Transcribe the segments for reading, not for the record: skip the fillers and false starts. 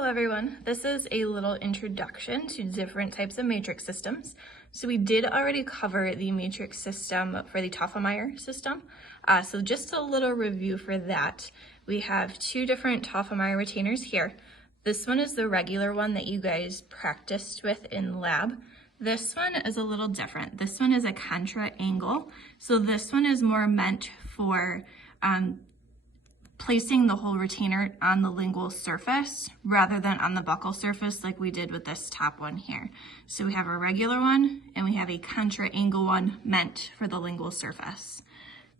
Hello everyone, this is a little introduction to different types of matrix systems. So we did already cover the matrix system for the Toffenmayer system. So just a little review for that. We have two different Toffenmayer retainers here. This one is the regular one that you guys practiced with in lab. This one is a little different. This one is a contra angle. So this one is more meant for placing the whole retainer on the lingual surface rather than on the buccal surface like we did with this top one here. So we have a regular one and we have a contra angle one meant for the lingual surface.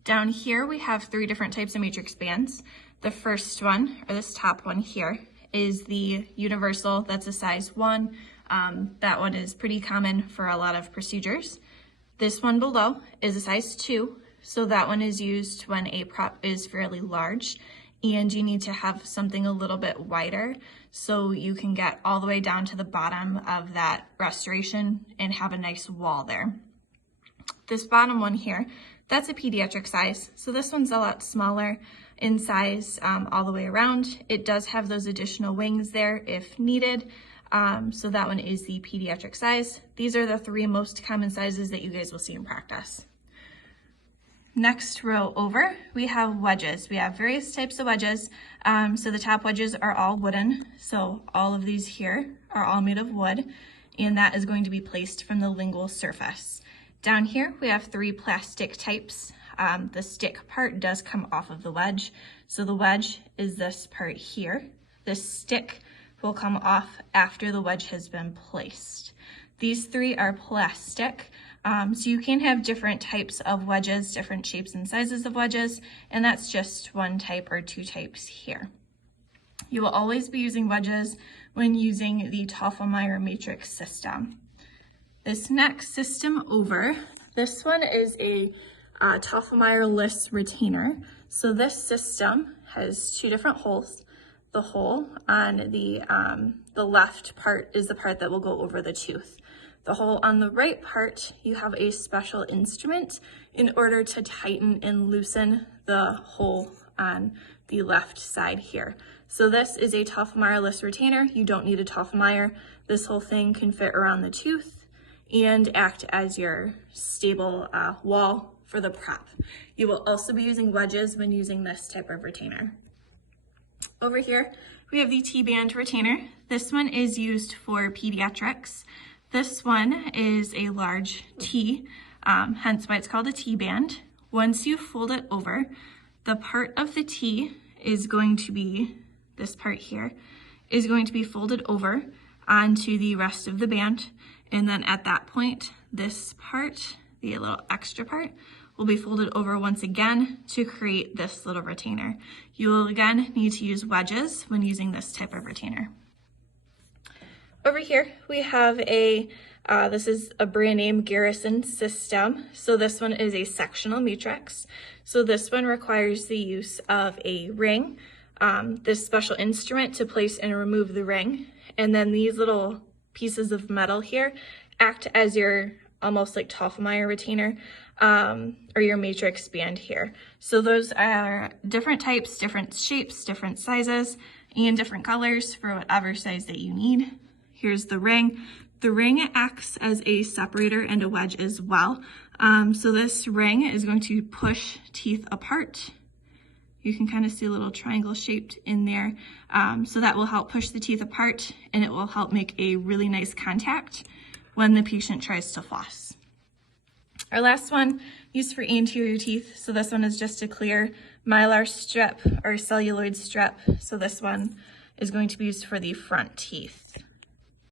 Down here we have three different types of matrix bands. The first one, or this top one here, is the universal. That's a size 1. That one is pretty common for a lot of procedures. This one below is a size 2. So that one is used when a prop is fairly large and you need to have something a little bit wider so you can get all the way down to the bottom of that restoration and have a nice wall there. This bottom one here, that's a pediatric size. So this one's a lot smaller in size all the way around. It does have those additional wings there if needed. So that one is the pediatric size. These are the three most common sizes that you guys will see in practice. Next row over, we have wedges. We have various types of wedges. So the top wedges are all wooden. So all of these here are all made of wood, and that is going to be placed from the lingual surface. Down here, we have three plastic types. The stick part does come off of the wedge. So the wedge is this part here. The stick will come off after the wedge has been placed. These three are plastic. So you can have different types of wedges, different shapes and sizes of wedges, and that's just one type or two types here. You will always be using wedges when using the Toffenmayer matrix system. This next system over, this one is a Toffenmayer-less retainer. So this system has two different holes. The hole on the left part is the part that will go over the tooth. The hole on the right part, you have a special instrument in order to tighten and loosen the hole on the left side here. So this is a Toffenmayer-less retainer. You don't need a Toffenmayer. This whole thing can fit around the tooth and act as your stable wall for the prop. You will also be using wedges when using this type of retainer. Over here, we have the T-band retainer. This one is used for pediatrics. This one is a large T, hence why it's called a T-band. Once you fold it over, the part of the T is going to be, this part here, is going to be folded over onto the rest of the band. And then at that point, this part, the little extra part, will be folded over once again to create this little retainer. You will again need to use wedges when using this type of retainer. Over here, we have this is a brand name Garrison system. So this one is a sectional matrix. So this one requires the use of a ring, this special instrument to place and remove the ring. And then these little pieces of metal here act as your almost like Toffenmayer retainer or your matrix band here. So those are different types, different shapes, different sizes, and different colors for whatever size that you need. Here's the ring. The ring acts as a separator and a wedge as well. So this ring is going to push teeth apart. You can kind of see a little triangle shaped in there. So that will help push the teeth apart and it will help make a really nice contact when the patient tries to floss. Our last one, used for anterior teeth. So this one is just a clear mylar strip or celluloid strip. So this one is going to be used for the front teeth.